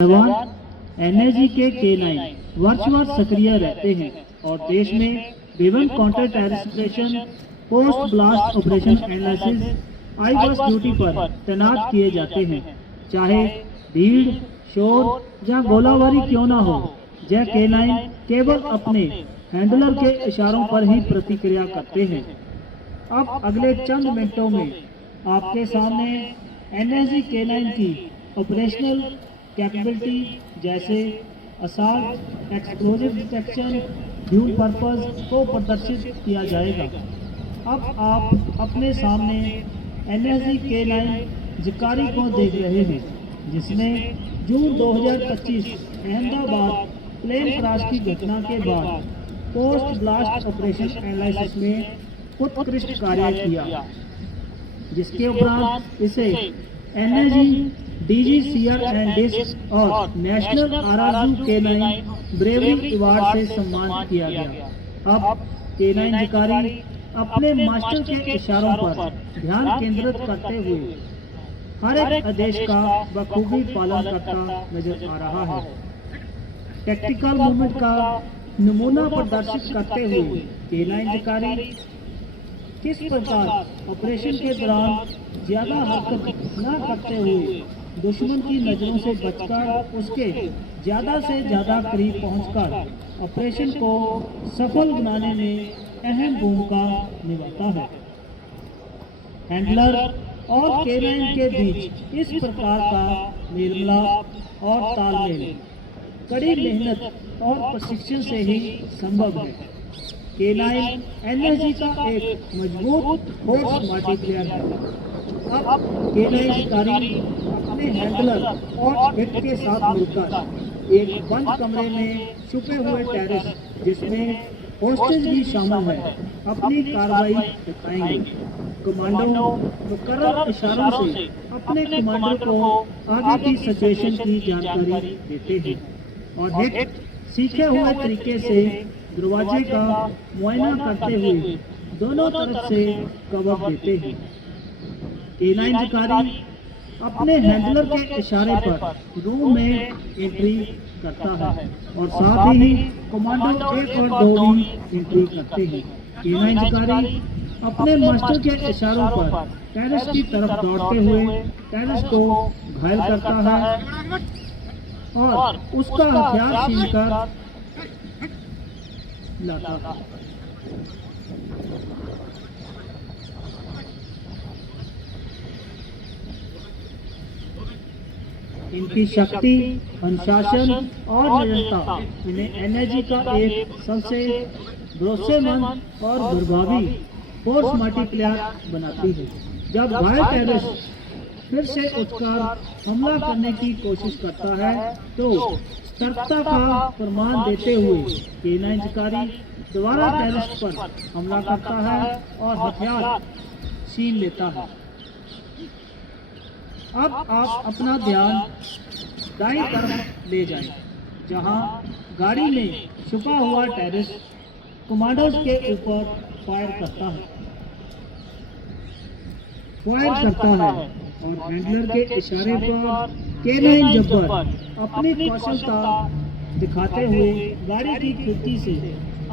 जवान एनएजी के K9 वर्षभर सक्रिय रहते हैं और देश में विभिन्न counter terrorisation, post blast operation analysis, आई बस ड्यूटी पर तैनात किए जाते हैं। चाहे भीड़, शोर या गोलाबारी क्यों ना हो, यह K9 केवल अपने हैंडलर के इशारों पर ही प्रतिक्रिया करते हैं। अब अगले चंद मिनटों में आपके सामने एनएजी K9 की ऑपरेशनल कैपेबिलिटी जैसे assault, explosive detection, dual purpose को प्रदर्शित किया जाएगा। अब आप अपने सामने एनएजी K9 जिकारी को देख रहे हैं, जिसने जून 2025 अहमदाबाद प्लेन क्रैश की घटना के बाद पोस्ट ब्लास्ट ऑपरेशन एनालिसिस में उत्कृष्ट कार्य किया, जिसके उपरांत इसे एनएजी DGCR एंड डिस्क और नेशनल आरआरयू K9 ब्रेवरी अवार्ड से सम्मानित किया गया। अब K9 जिकारी अपने मास्टर के इशारों पर ध्यान केंद्रित करते हुए हर एक आदेश का बखूबी पालन करता नजर आ रहा है। टैक्टिकल मूवमेंट का नमूना प्रदर्शित करते हुए K9 जिकारी किस प्रकार ऑपरेशन के दौरान ज्यादा हरकत न करते हुए दुश्मन की नजरों से बचकर उसके ज्यादा से ज्यादा करीब पहुंचकर ऑपरेशन को सफल बनाने में अहम भूमिका निभाता है। हैंडलर और K9 के बीच इस प्रकार का मेलमिलाप और तालमेल कड़ी मेहनत और प्रशिक्षण से ही संभव है। K9 एनएजी का एक मजबूत फोर्स मल्टीप्लेयर है। अब K9 शिकारी अपने हैंडलर और हिट के साथ मिलकर एक बंद कमरे में छुपे हुए टेररिस्ट, जिसमें होस्टेज भी शामिल है, अपनी कार्रवाई दिखाएंगे। कमांडो मुकर्रर इशारों से अपने कमांडर को आगे की सिचुएशन की जानकारी देते हैं और हिट सीखे हुए तरीके से दरवाजे का मुआयना करते हुए दोनों तरफ से कवर देते हैं। K9 जिकारी अपने हैंडलर के इशारे पर रूम में एंट्री करता है और साथ ही कमांडो 1 और 2 भी एंट्री करते हैं। K9 जिकारी अपने मास्टर के इशारों पर टेररिस्ट की तरफ दौड़ते हुए टेररिस्ट को घायल करता है और उसका हथियार छीनकर लाता है। इनकी शक्ति, अनुशासन और निरंतरता इन्हें एनएजी का एक सबसे भरोसेमंद और प्रभावी फोर्स मल्टीप्लेयर बनाती है। जब घायल टेररिस्ट फिर से उठकर हमला करने की कोशिश करता है तो सतर्कता का प्रमाण देते हुए K9 जिकारी दोबारा टेररिस्ट पर हमला करता है और हथियार छीन लेता है। अब आप अपना ध्यान दाईं तरफ ले जाएं, जहां गाड़ी में छुपा हुआ टेररिस्ट कमांडोज के ऊपर फायर करता है और हैंडलर के इशारे पर K9 जब्बर अपनी कौशलता दिखाते हुए गाड़ी की खिड़की से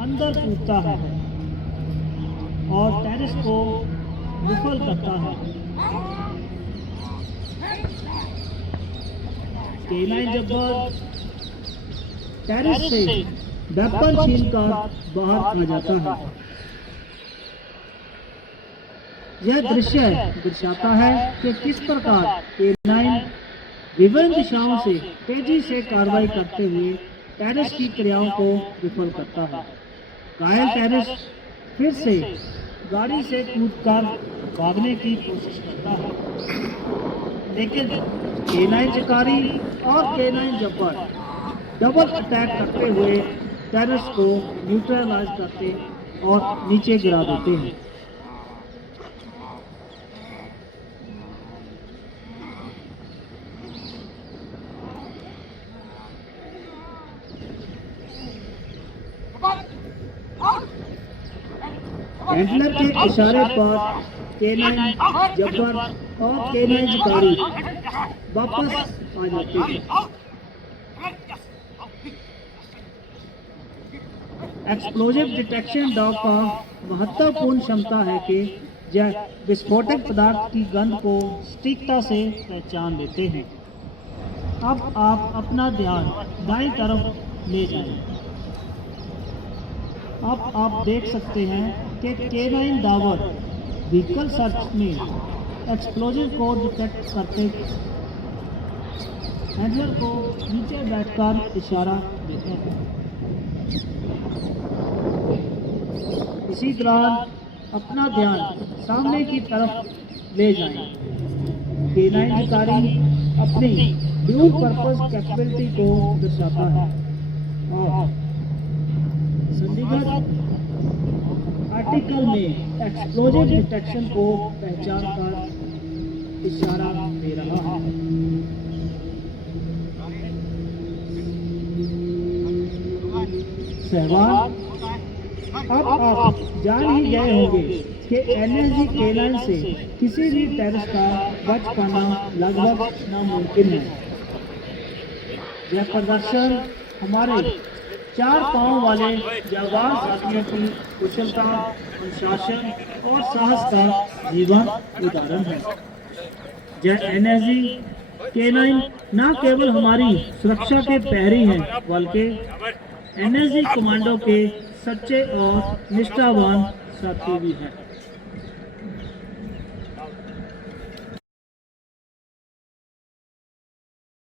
अंदर कूदता है और टेररिस्ट को विफल करता है। K9 जब्बर टेररिस्ट से वेपन छीनकर बाहर आ जाता है। यह दृश्य दर्शाता है कि किस प्रकार K9 विभिन्न दिशाओं से तेजी से कार्रवाई करते हुए टेररिस्ट की क्रियाओं को विफल करता है। घायल टेररिस्ट फिर से गाड़ी से कूदकर भागने की कोशिश करता है, लेकिन K9 जिकारी और K9 जब्बर डबल अटैक करते हुए टेररिस्ट को न्यूट्रलाइज करते और नीचे गिरा देते हैं। हैंडलर के इशारे पर K9 जब्बर और K9 जिकारी वापस आ जाते हैं। एक्सप्लोजिव डिटेक्शन डॉग का महत्वपूर्ण क्षमता है कि यह विस्फोटक पदार्थ की गंध को सटीकता से पहचान लेते हैं। अब आप अपना ध्यान दाईं तरफ ले जाएं। अब आप देख सकते हैं कि K9 डावर व्हीकल सर्च में एक्सप्लोजन को डिटेक्ट करते हैंडलर को नीचे बैठकर इशारा देते हैं। इसी दौरान अपना ध्यान सामने की तरफ ले जाएं। K9 अधिकारी अपनी ड्यूल पर्पस कैपेबिलिटी को दर्शाता है और चंडीगढ़ आर्टिकल में एक्सप्लोजिव डिटेक्शन को पहचान कर इशारा दे रहा है। सहवाग, अब आप जान ही गए होंगे कि NSG K9 से किसी भी टेररिस्ट का बच पाना लगभग नामुमकिन है। यह प्रदर्शन हमारे 4 पांव वाले जाबाज साथियों की कुशलता, अनुशासन और साहस का जीवन उदाहरण है। यह NSG K9 न केवल हमारी सुरक्षा के प्रहरी हैं, बल्कि NSG कमांडो के सच्चे और निष्ठावान साथी भी हैं।